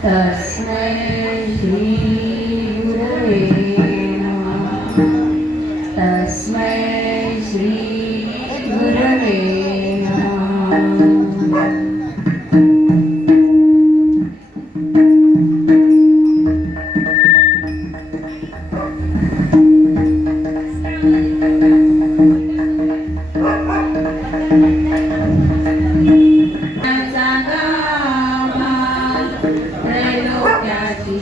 तस्मै श्री गुरवे नमः। तस्मै श्री गुरवे नमः। त्रैलोक्याची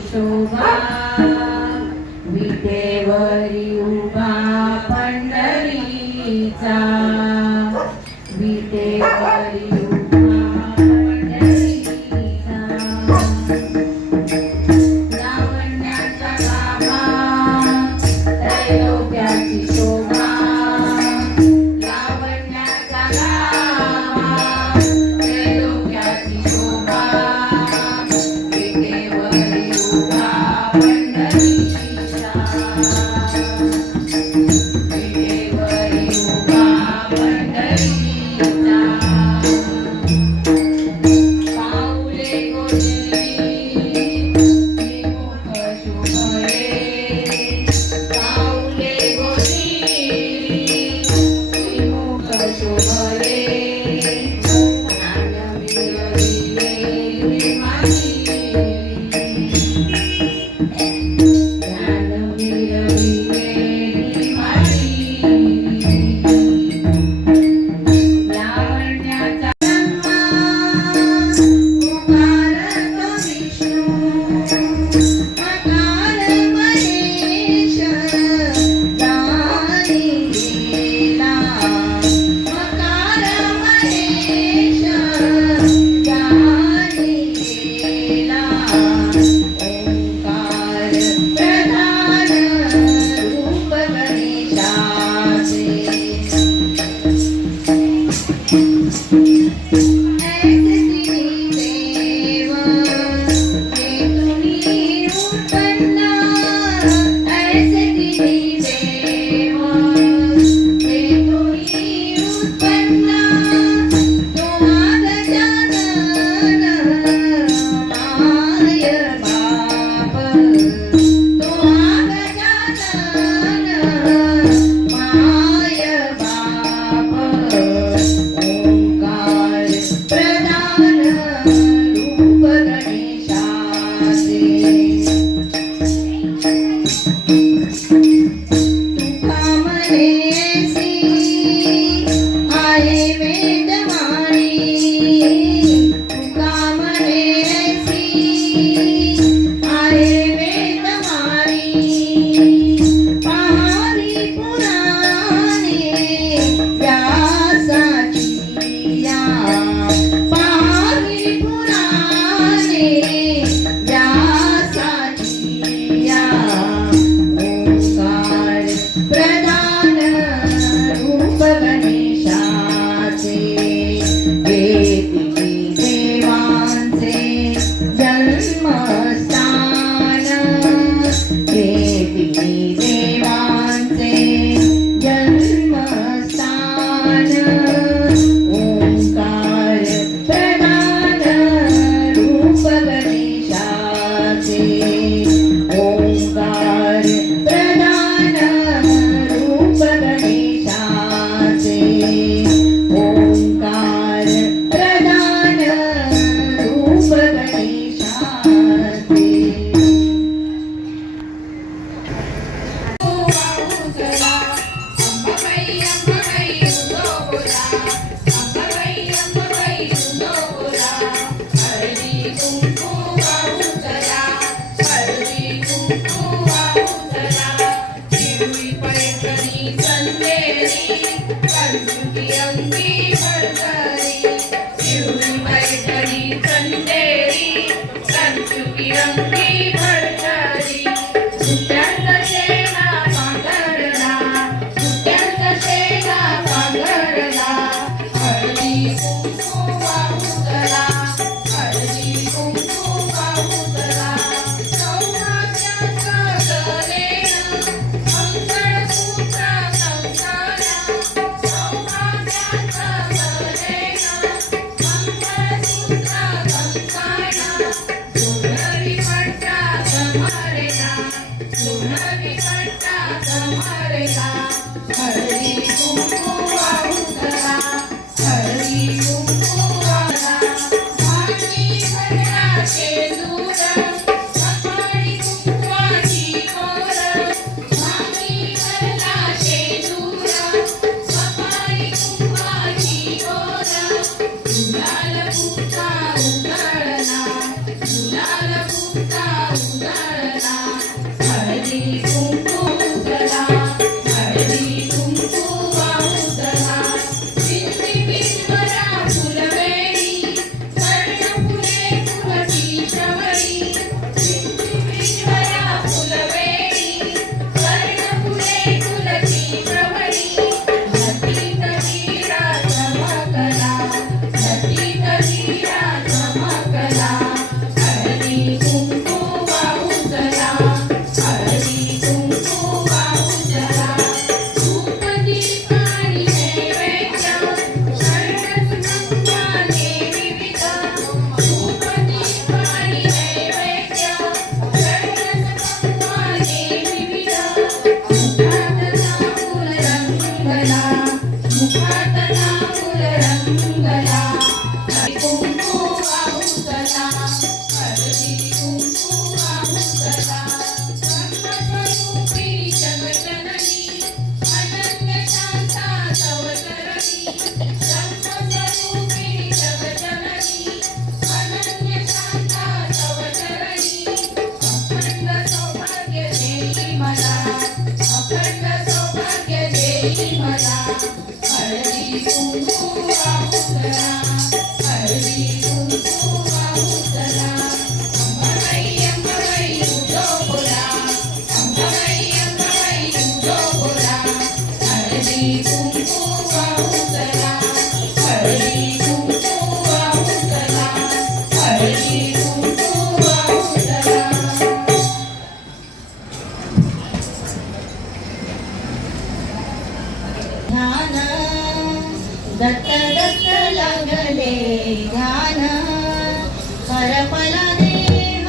हरपला देह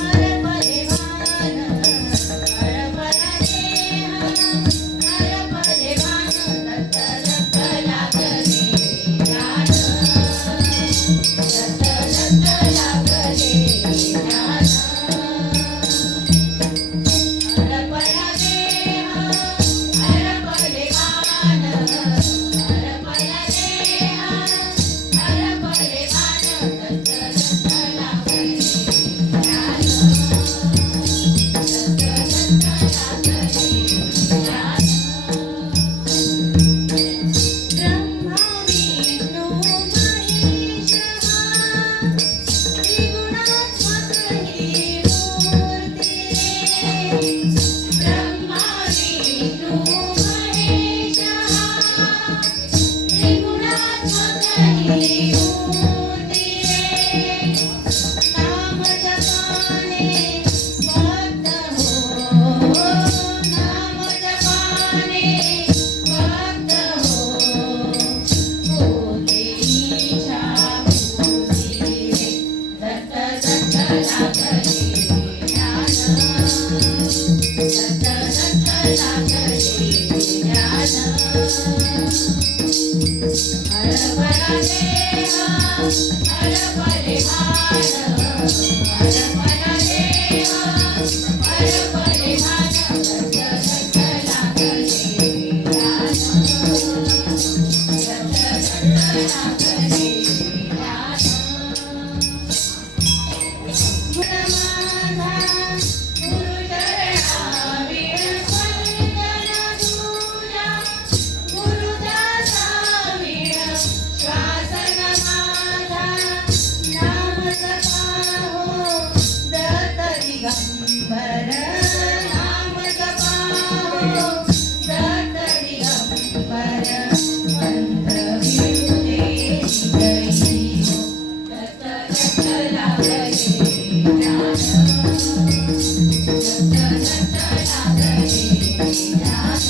हरपले भान हरपला देह हरपले भान दत्त दत्त लागले ज्ञान दत्त दत्त लागले ज्ञान हरपला देह हरपले भान हरपला देह हरपले भान दत्त दत्त लागले ज्ञान दत्त दत्त लागले ज्ञान ब्रह्मा विष्णू महेश त्रिगुणात्मक ही मूर्ती ब्रह्मा विष्णू महेश त्रिगुणात्मक ही मूर्ती नाम जपाने भक्त हो नाम जपाने भक्त हो होते ईशा भूती दत्त दत्त लागले ज्ञान दत्त दत्त लागले ज्ञान हरपला देह हरपले भान हरपला देह हरपले भान दत्त दत्त लागले ज्ञान दत्त दत्त लागले ज्ञान गुण माझा गुरुचरणाविण वंदन तुझा गुरुदासाविण श्वासन माझा नाम जपाहो दत्त दिगंबर नाम जपाहो दत्त दिगंबर मंत्र विरुदे जयी हो दत्त दत्त लागले ज्ञान दत्त दत्त लागले ज्ञान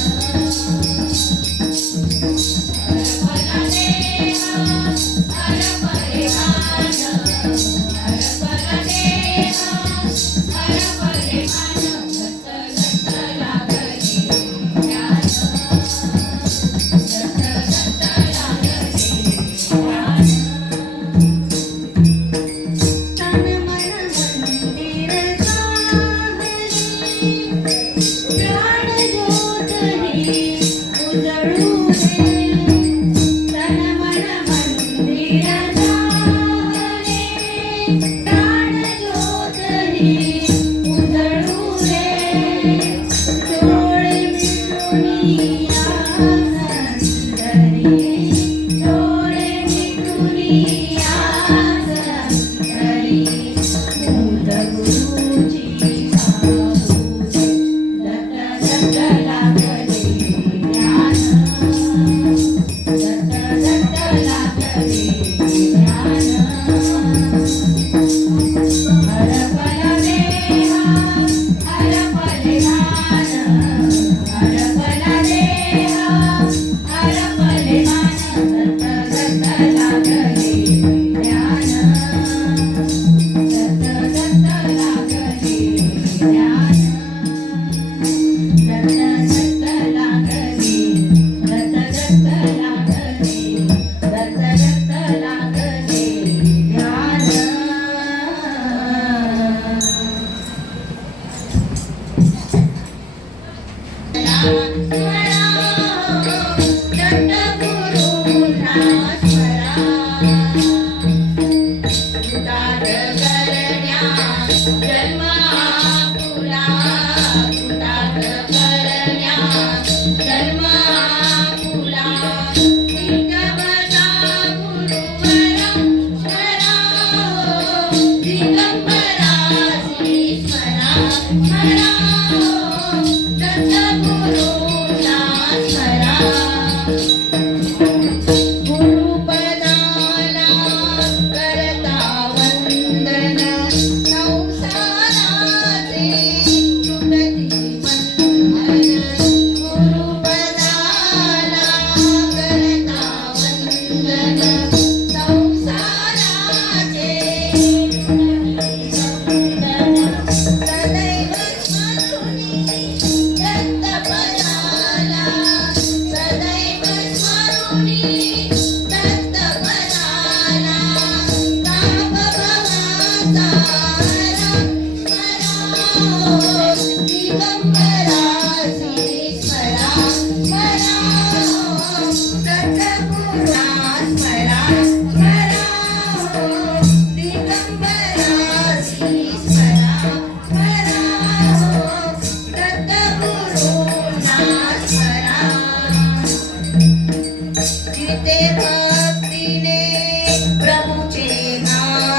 हरपला देह हरपले भान हरपला देह हरपले भान दत्त दत्त लागले ज्ञान दत्त दत्त लागले ज्ञान तन मन मंदिर सावली प्राण ज्योत ही उजळू दे तन मन मंदिर सावली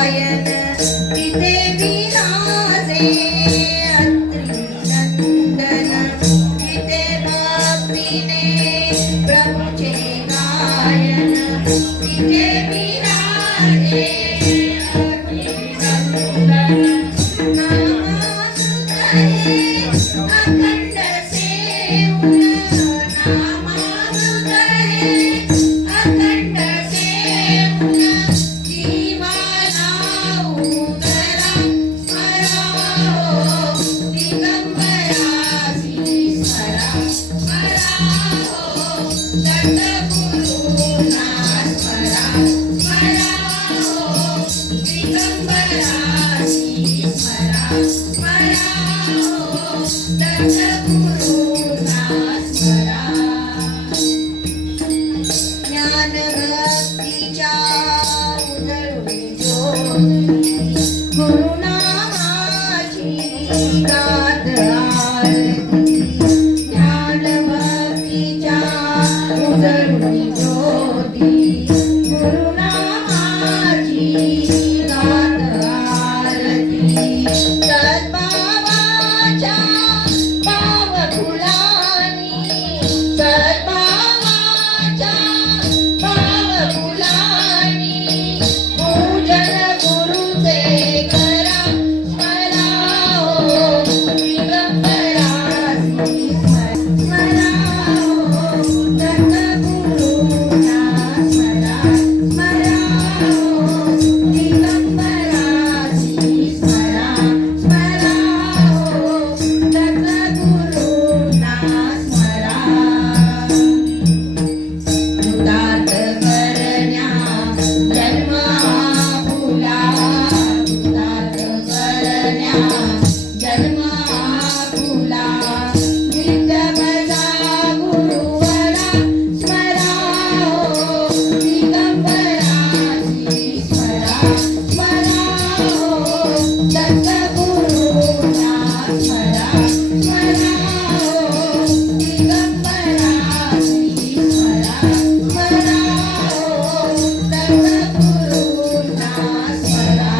गायन तिथे विराजे अत्रिनंदन तिथे भक्तीने प्रभूचे गायन तिथे विराजे अखंड सेवून नामामृतहे अखंड सेवून जीवाला उदरा स्मराहो दिगंबरासी स्मराहो दत्तगुरूंना स्मराहो दिगंबरासी स्मराहो दत्तगुरूंना स्मरा ज्ञान भक्तीच्या उजळून ज्योती गुरुनामाची गात आरती ज्ञान भक्तीच्या उजळून ज्योती गुरुनामाची गात आरती सद्भावाच्या पावफुलांनी सद्भावाच्या पावफुलांनी पूजन गुरुचे करा स्मराहो दिगंबरासी स्मराहो दत्तगुरूंना स्मराहो दिगंबरासी स्मराहो दत्तगुरूंना स्मरा उदात करण्या जन्मा फुला उदात करण्या जन्मा फुला दिगंबरा गुरुवरा स्मराहो दिगंबरासी स्मराहो दत्तगुरूंना स्मराहो दिगंबरासी स्मराहो दत्तगुरूंना स्मरा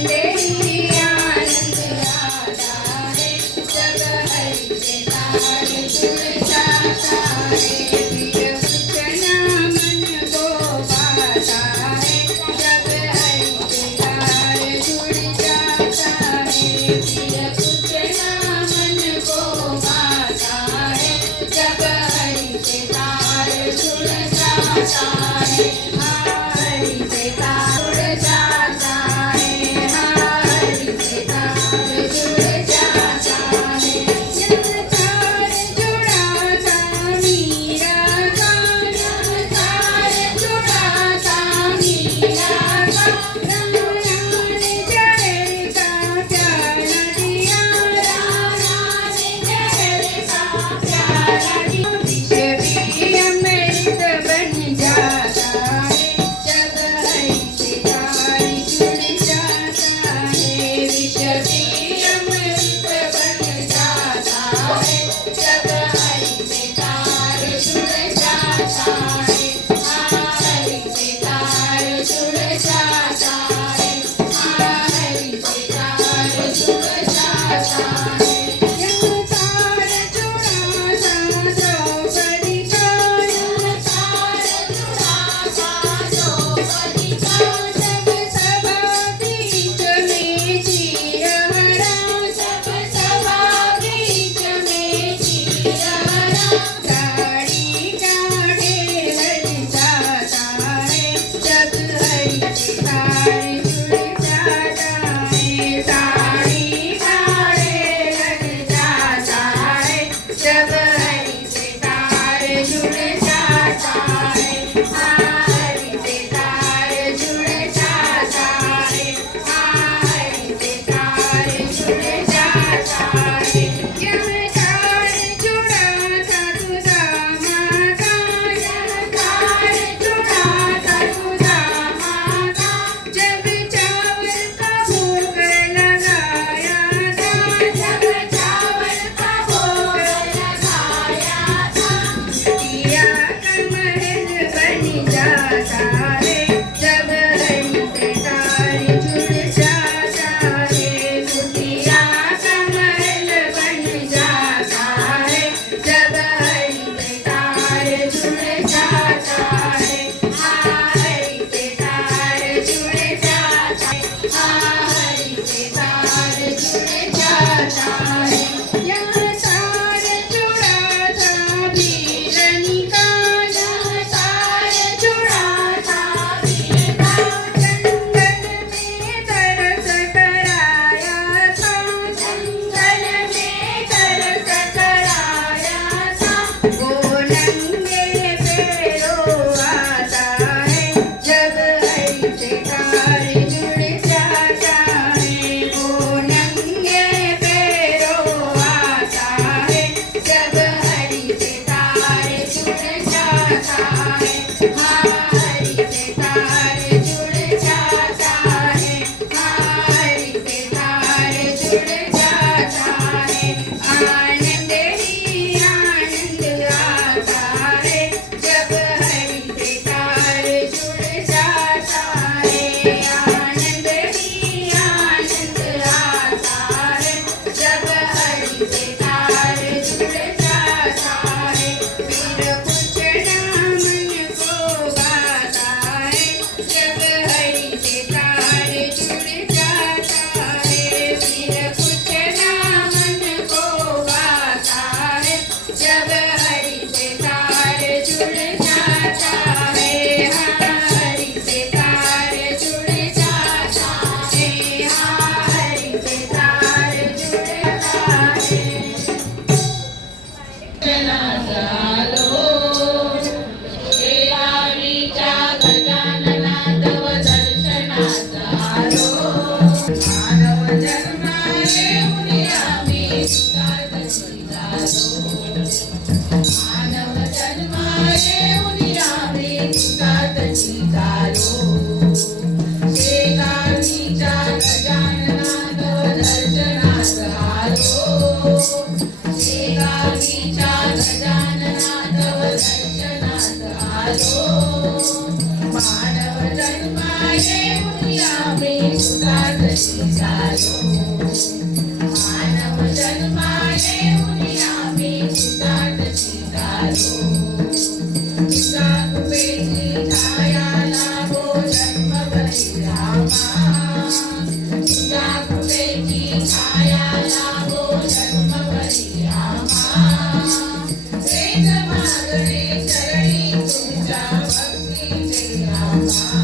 तेरी आनंद राधा रे जग हरिचे तारे तुळजा तारे प्रिय पूजना मन को बाता रे जग हरिचे तारे तुळजा तारे प्रिय पूजना मन को बाता रे जग हरिचे तारे तुळजा तारे हरिचे तारे तुळजा तारे हरिचे तारे तुळजा तारे तार जुडाचा मीरा तार जुडाचा मीरा रामाने जळेचा प्याला दिया रामाने जळेचा प्याला दिया विषय अमृत बन जाता निघालो मानव जन्माले उनी आम्ही सुखात निघालो तुझा कृपेची छाया लाभो जन्मभरी रामा तुझा कृपेची छाया लाभो जन्मभरी रामा वेद मागणे चरणी तुझ्या भक्तीचे रामा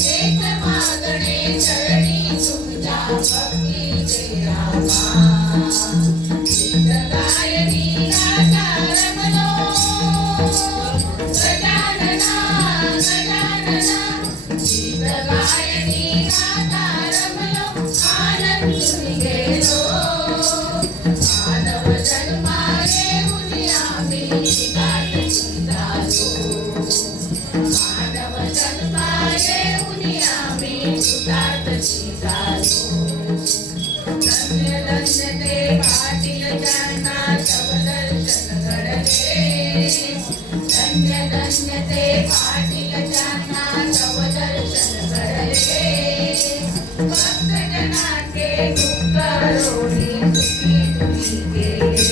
वेद मागणे चरणी तुझ्या भक्तीचे रामा गीत गायनी राजा रमलो गजानना गजानना गीत गायनी राजा रमलो आनंदून गेलो मानव जन्माले उनी आम्ही निघात निघालो मानव जन्माले उनी आम्ही सुखात निघालो धन्य धन्य ते पाटील ज्यांना तव दर्शन घडले धन्य धन्य ते पाटील ज्यांना तव दर्शन घडले भक्तजनांचे दुःख रोणी सुखी तुम्ही केले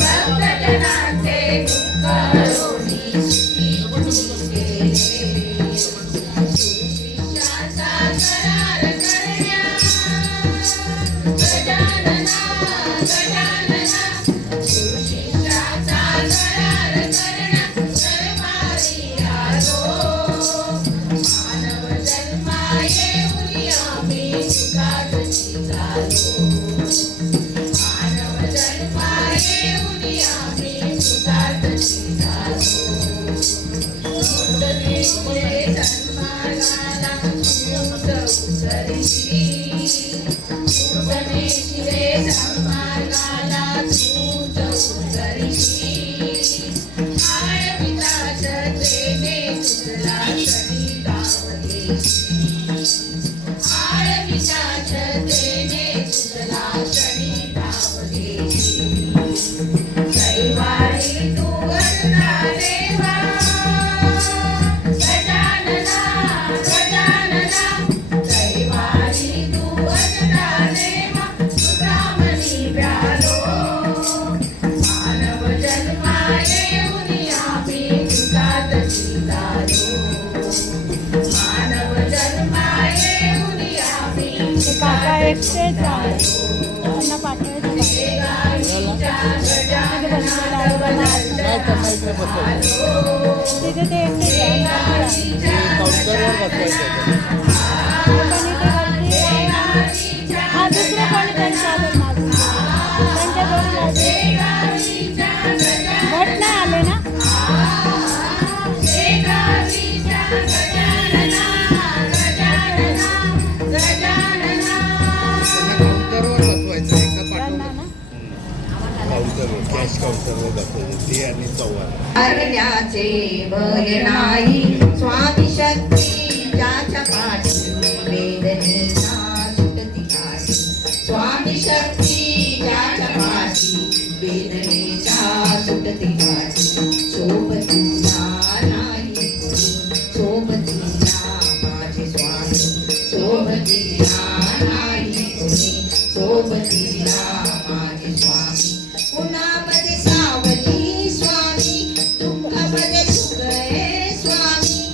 भक्तजनांचे दुःख रोणी सुखी तुम्ही केले विश्वासा करार करण्या गजानना गजानना शिष्याचा करार करण्या दरबारी आलो मानव जन्मा येऊनी आम्ही सुखात निघालो मानव जन्मा येऊनी आम्ही सुखात निघालो नूतनेशिरे जन्माला तूच उतरशी नूतनेशिरे जन्माला तूच उतरशी आय विलासतेने तुझला शनी गावदेशी आय विलासतेने तुझला शनी गावदेशी कैवारी तू गणना देवा गजानना गजानना कैवारी तू गणना देवा सुब्रह्मणी व्यालो मानव जन्मा येऊनी आम्ही सुखात निघालो मानव जन्मा येऊनी आम्ही काका एकटेच आहे त्यांना पाठवायचं तिथे ते एकटेच आहे हा दुसरं कोणी तरी चालेल माझं त्यांच्या दोन भट नाही आले ना काउंटरवर बसवायचं एकदा त्यांना पाठवलं ना काउंटरवर कॅश काउंटरवर बसवायचं ते आणि चव्हाण हरण्याचे बल नाही स्वामी शक्ती ज्याच्या पाठी वेदनेचा सुटती काठी स्वामी शक्ती ज्याच्या पाठी वेदनेचा सुटती काठी सोबतीला नाही कोणी सोबतीला माझे स्वामी सोबतीला नाही कोणी सोबतीला माझे स्वामी उन्हामध्ये सावली स्वामी दुःखामध्ये सुख आहे स्वामी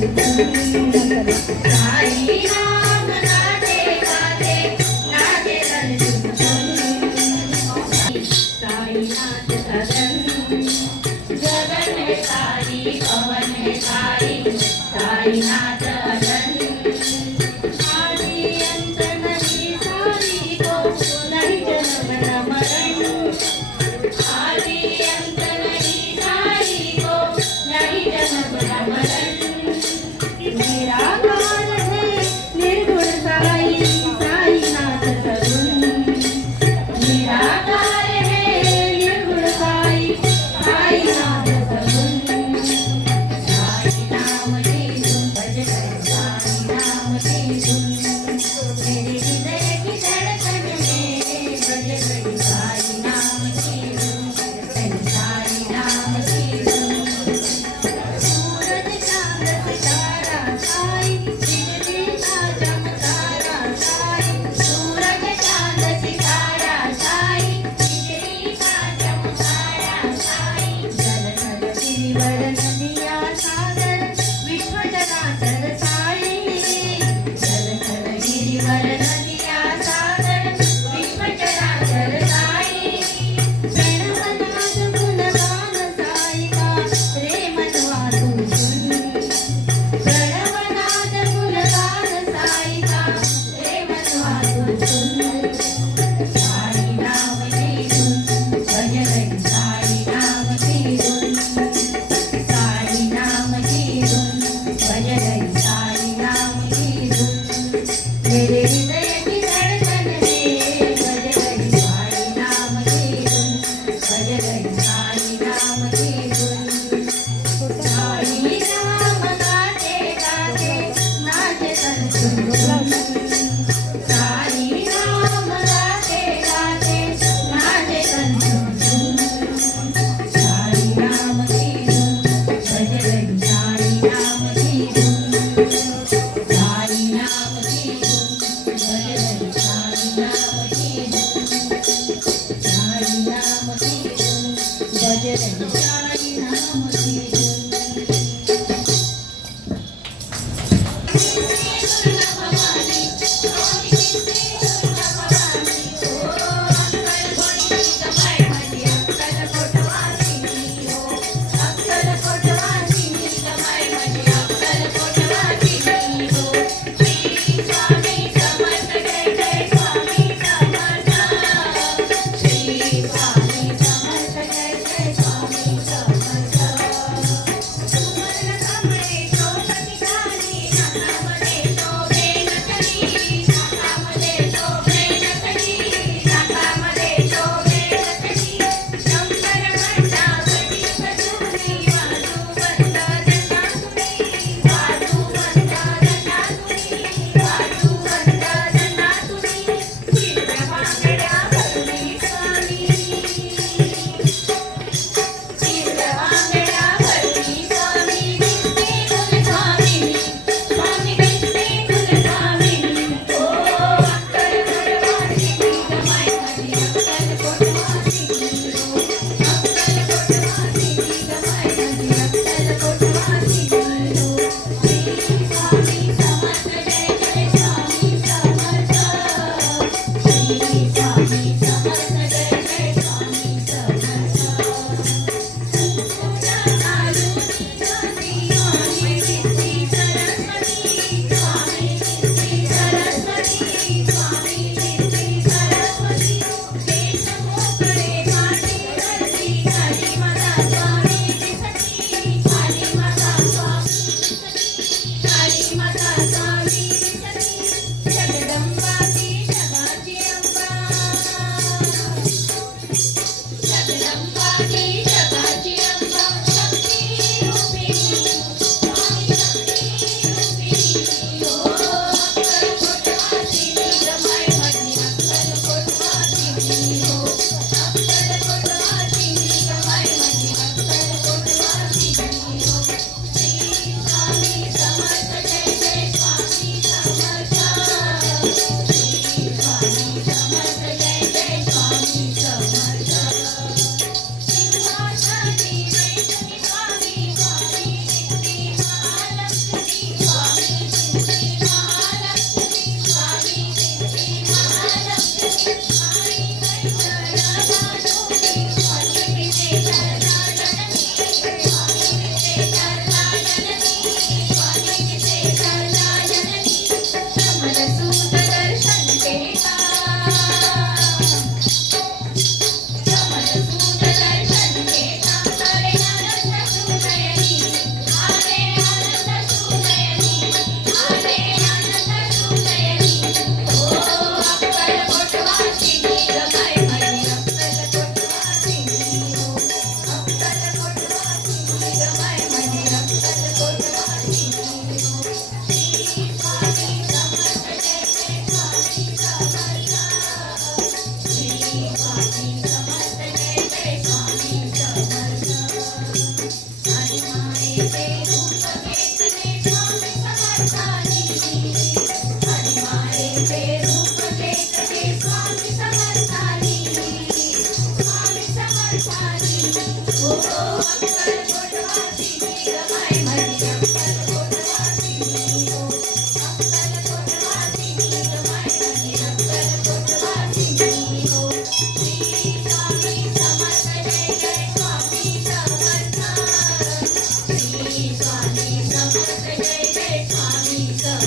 साई नाम गाते गाते नाचे तन झुमझुम साईनाथ सदन जगन है साई पवन है साई साईनाथ अदन आदि अंत नहीं साई को नहीं जन्म न मरण आदि अंत नहीं साई को नहीं जन्म न मरण निराकार है निर्गुण साई साईनाथ सगुण निराकार है निर्गुण साई साईनाथ सगुण साई नाम की धुन बज गए साई नाम की धुन मेरे हृदय की धड़कन में बज गई साई नाम की धुन साई नाम की धुन सूरज चांद सितारा साई बिजली का चमकारा साई सूरज चांद सितारा साई बिजली का चमकारा साई जल थल गिरिवर नदिया सागर विश्व चराचर साई जल थल गिरिवर नदिया सागर विश्व चराचर साई प्रणवनाद गुणगान साई का रे मनवा तू सुन प्रणवनाद गुणगान साई का रे मनवा तू सुन साई नाम की धुन बज गई साई नाम की धुन साई नाम की धुन बज गई साई नाम की धुन मेरे हृदय की धड़कन में बज गई साई नाम की धुन बज गई साई नाम की धुन साई नाम गाते गाते नाचे तन झुमझुम साई नाम गाते गाते नाचे तन झुमझुम साई नाम की धुन बज गई साई नाम की धुन साई नाम की धुन बज गई साई नाम की धुन साई नाम की धुन बज गई साई नाम की धुन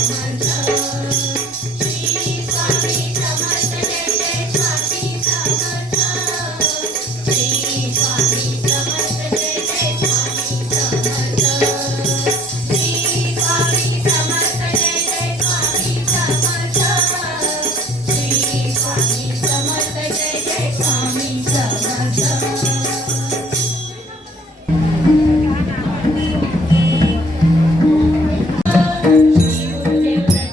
श्री गुरुदेव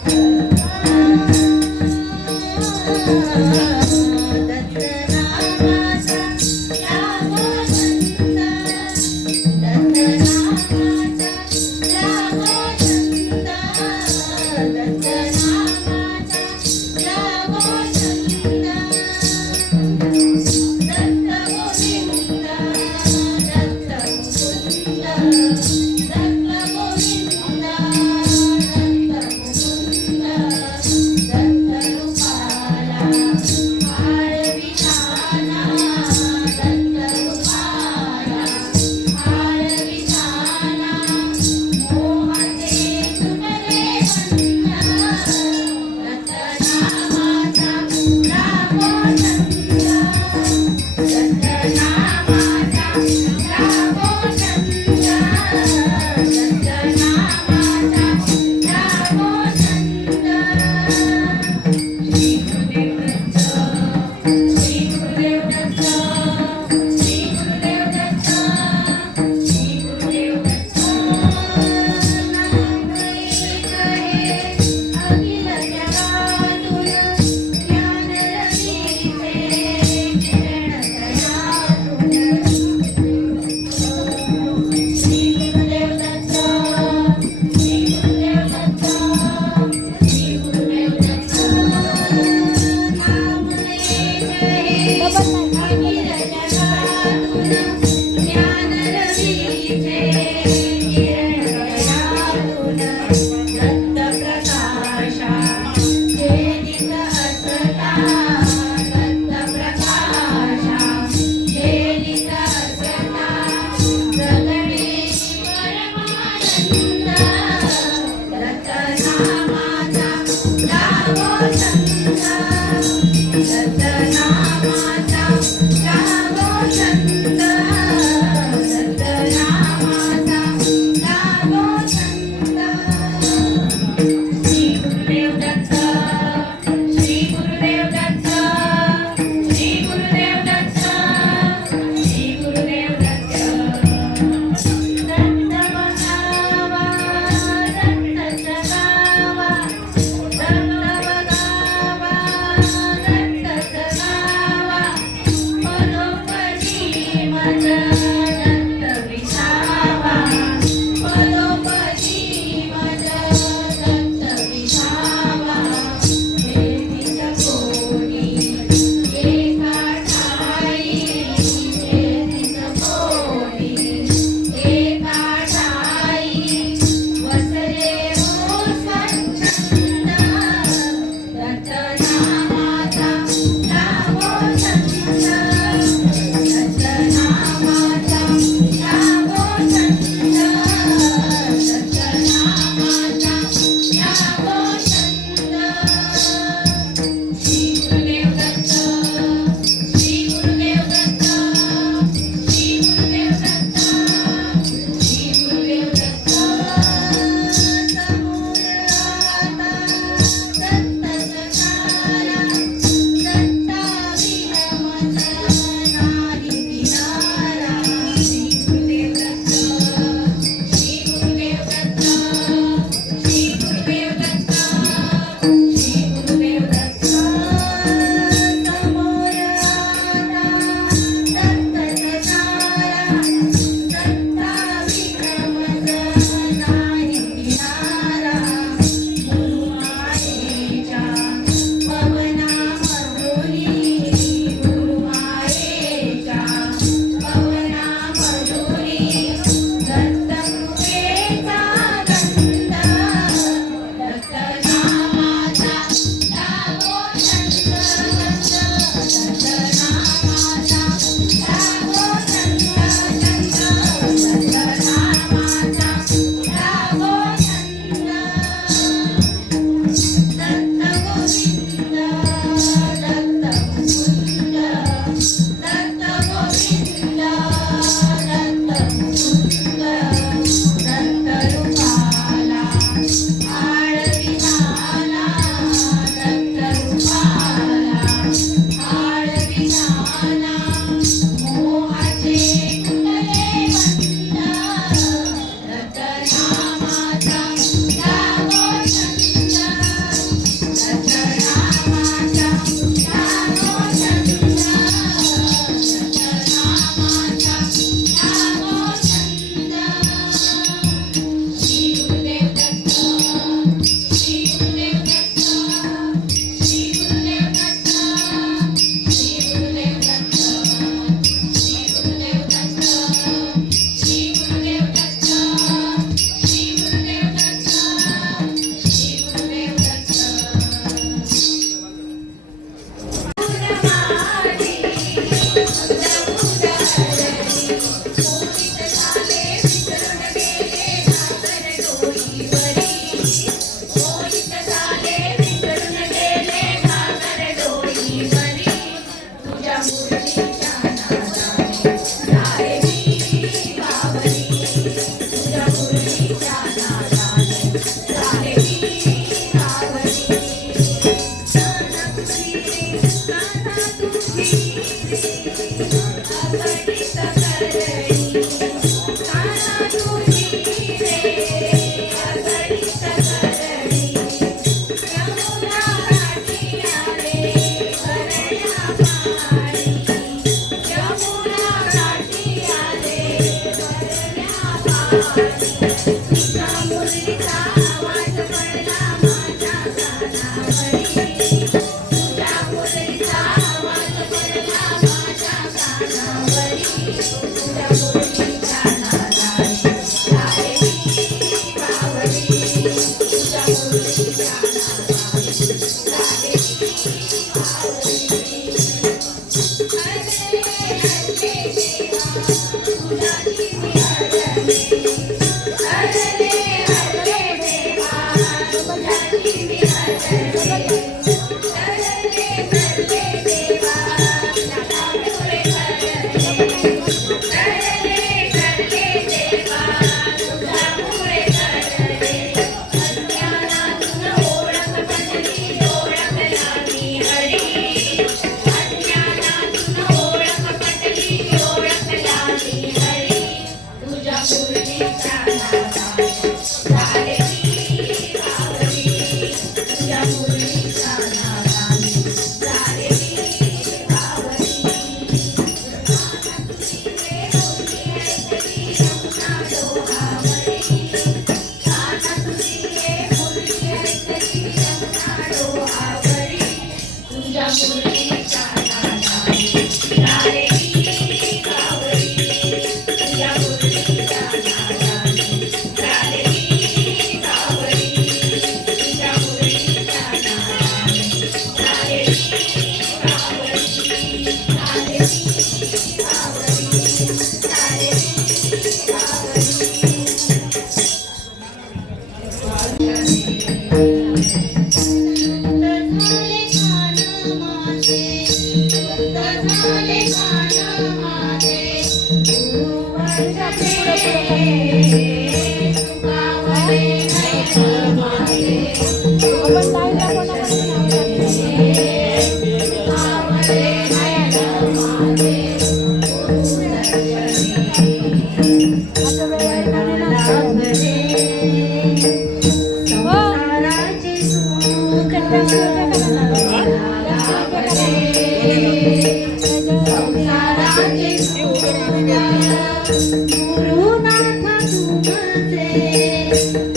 गुरुनाथ तुमचे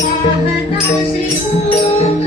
पाहता श्री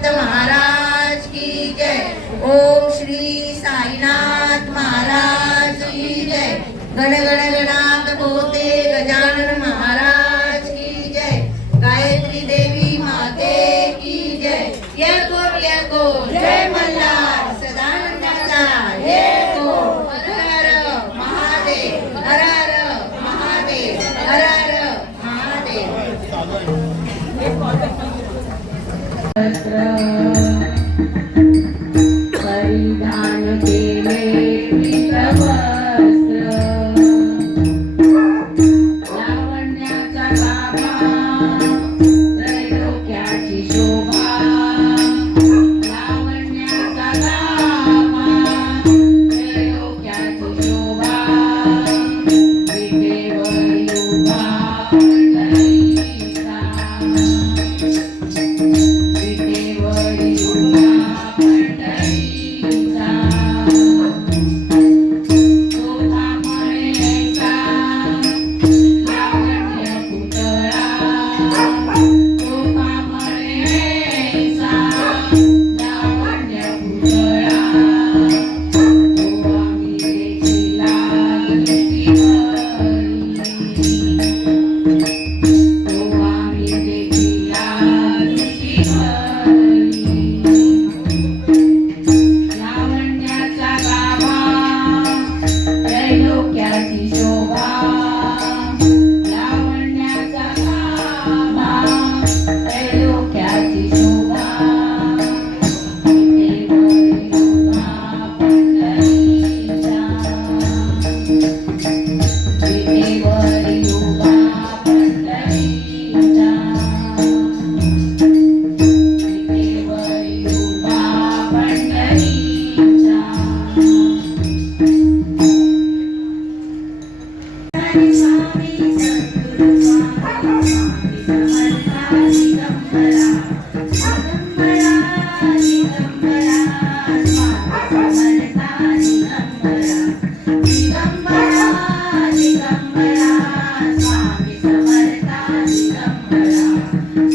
समर्थ महाराज की जय. ओम श्री साईनाथ महाराज की जय. गण गण गणात होते गजानन महाराज की जय. गायत्री देवी माते की जय. येको जय मल्हार सदानंदाचा येको. हर हर महादेव, हर हर महादेव, हर हर महादेव. परिधान केले पीतवस्त्र, लावण्याचा गाभा, त्रैलोक्याची शोभा. लावण्याचा गाभा, त्रैलोक्याची शोभा. विटेवर उभा पंढरीचा, विटेवरी उभा पंढरीचा. शोभा मळेचा लावण्य पुतळा, शोभा मळेचा लावण्य पुतळा. तो आम्ही देखिला दृष्टी भरली, तो आम्ही देखिला दृष्टी भरली. लावण्याचा गाभा, त्रैलोक्याची शोभा. लावण्याचा गाभा, त्रैलोक्याची शोभा. विटेवरी उभा पंढरीचा, विटेवरी उभा पंढरीचा. विटेवरी उभा पंढरीचा. स्वामी सद्गुरु स्वामी समर्था दिगंबरा, दिगंबरा दिगंबरा स्वामी समर्था दिगंबरा. दिगंबरा दिगंबरा स्वामी समर्था दिगंबरा.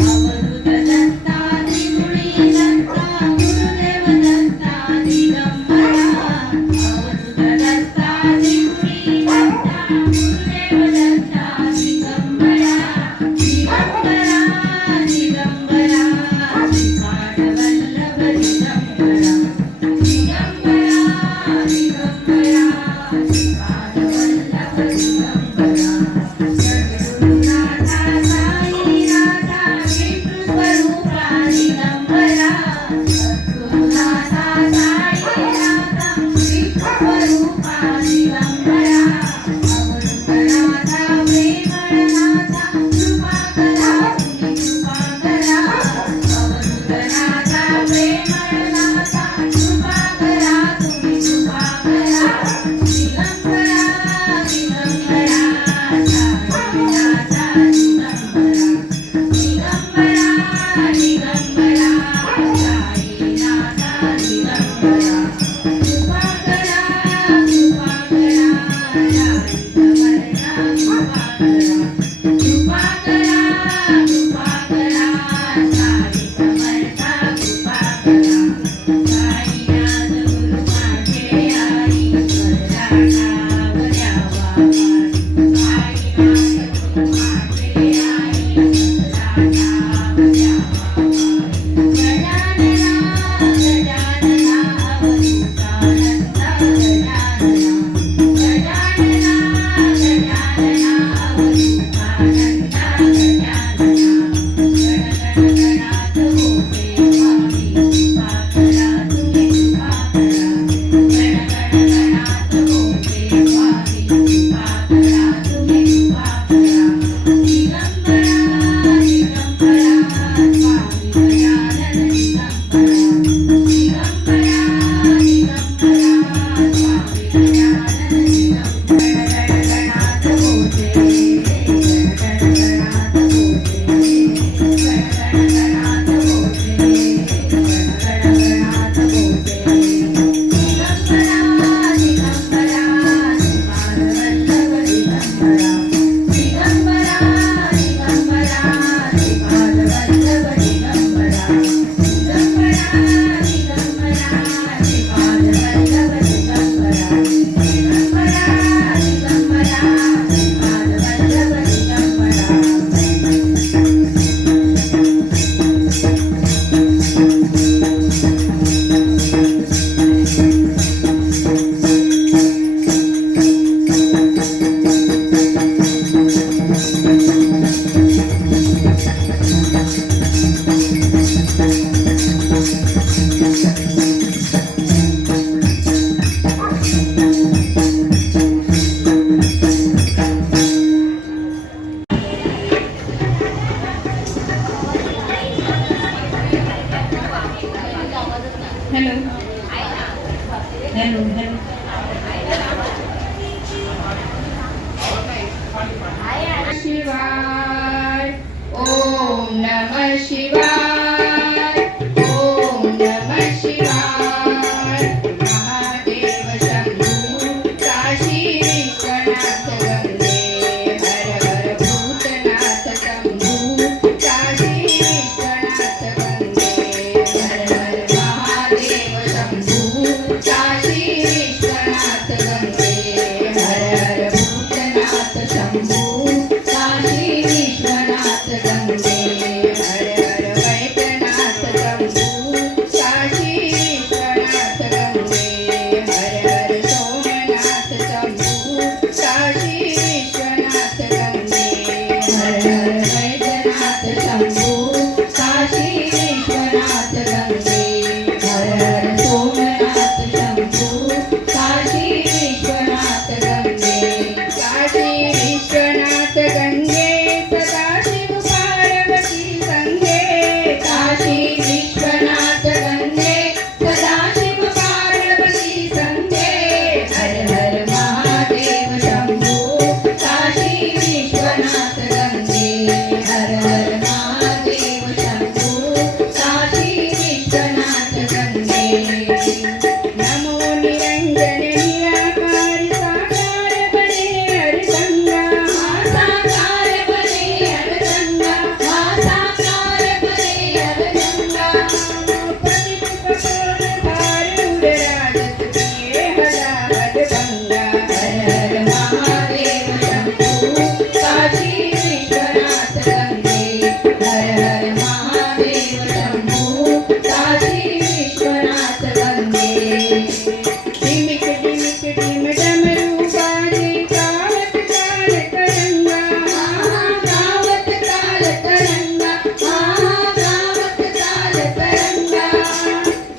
अवधूत दत्ता त्रिगुणी दत्ता गुरुदेव दत्ता दिगंबरा. अवधूत दत्ता त्रिगुणी दत्ता गुरुदेव दत्ता दिगंबरा. दिगंबरा दिगंबरा श्रीपाद वल्लभ दिगंबरा. दिगंबरा दिगंबरा श्रीपाद वल्लभ दिगंबरा. सद्गुरुनाथा साईनाथा विष्णु स्वरूपा दिगंबरा. सद्गुरुनाथा साईनाथा विष्णु स्वरूपा दिगंबरा. अवधूतनाथा प्रेमनाथा कृपा करा तुम्ही कृपा करा. अवधूतनाथा प्रेमनाथा कृपा करा तुम्ही कृपा करा. दिगंबरा दिगंबरा साईनाथा दिगंबरा. दिगंबरा दिगंबरा साईनाथा दिगंबरा. कृपा करा कृपा करा साई समर्था कृपा करा. कृपा करा कृपा करा साई समर्था कृपा करा. साईनाथ गुरु माझे आई स्वराठाव द्यावा पारी. साईनाथ गुरु माझे आई स्वराठाव द्यावा पारी. हॅलो हॅलो हॅलो शिवाय ओम नमः शिवाय ओम नमः शिवाय महादेव शंभू काशी विश्वनाथ गंगे हर हर भूतनाथ शंभू काशी विश्वनाथ गंगे हर हर महादेव शंभू काशी विश्वनाथ गंगे हर हर भूतनाथ शंभू काशी विश्वनाथ गंगे हर हर वैद्यनाथ शंभू काशी विश्वनाथ गंगे हर हर सोमनाथ शंभू काशी विश्वनाथ गंगे हर हर वैद्यनाथ शंभू काशी विश्वनाथ गंगे हर हर सोमनाथ शंभू काशी विश्वनाथ गंगे काशी विश्वनाथ गंगे सदाशिव पार्वती संगे काशी विश्वनाथ गंगे सदाशिव पार्वती संगे हर हर महादेव शंभू काशी विश्वनाथ गंगे हर हर महादेव शंभू काशी विश्वनाथ गंगे नमो निरंजन निराकार साकार बने हर गंगा साकार बने हर गंगा साकार बने हर गंगा पतित पकोर भार उड़राजत किए हलाहल गंगा हर हर महादेव शंभू काशी विश्वनाथ गंगे हर हर महादेव शंभू काशी विश्वनाथ गंगे टिमिक टिमिक टिम डमरू बाजे कावत काल तरंगा कावत काल तरंगा कावत काल तरंगा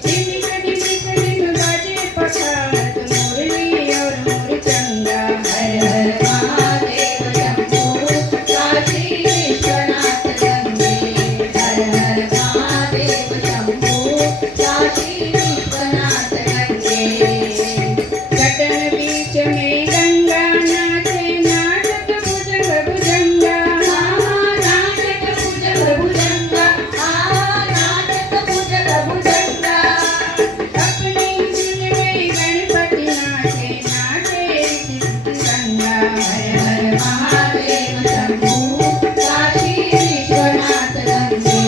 टिमिक टिमिक टिम बाजे पखावत मुरली और मुरचंगा हर हर महादेव शंभू काशी विश्वनाथ गंगे हर हर महादेव शंभू काशी विश्वनाथ गंगे घटन बीच में गंगा नाचे नाचत भुजंग भुजंगा नाचत भुजंग भुजंगा नाचत भुजंग भुजंगा अपनी धुन में गणपति नाचे नाचे गंगा हर हर महादेव शंभू काशी विश्वनाथ गंगे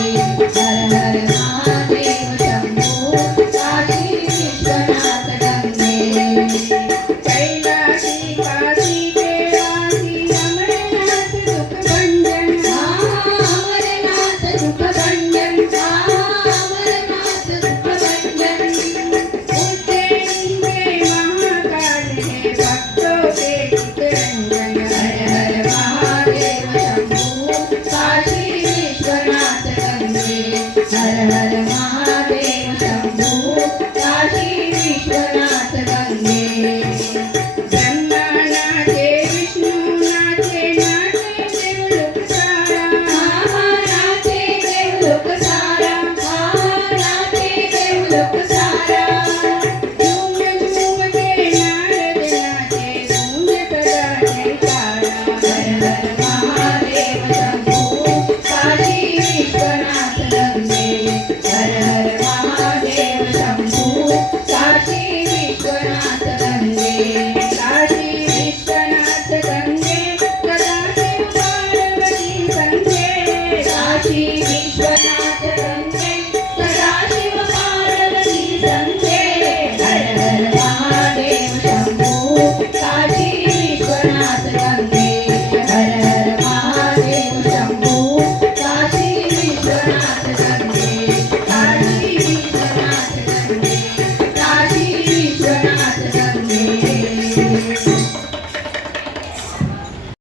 हर हर महादेव शंभू काशी विश्वनाथ गंगे कैलासी काशी के वासी अमरनाथ दुख भंजन अमरनाथ दुख भंजन अमरनाथ दुख भंजन उज्जैन के महाकाल है भक्तों के चितरंजन हर हर महादेव शंभू काशी विश्वनाथ गंगे हर हर महा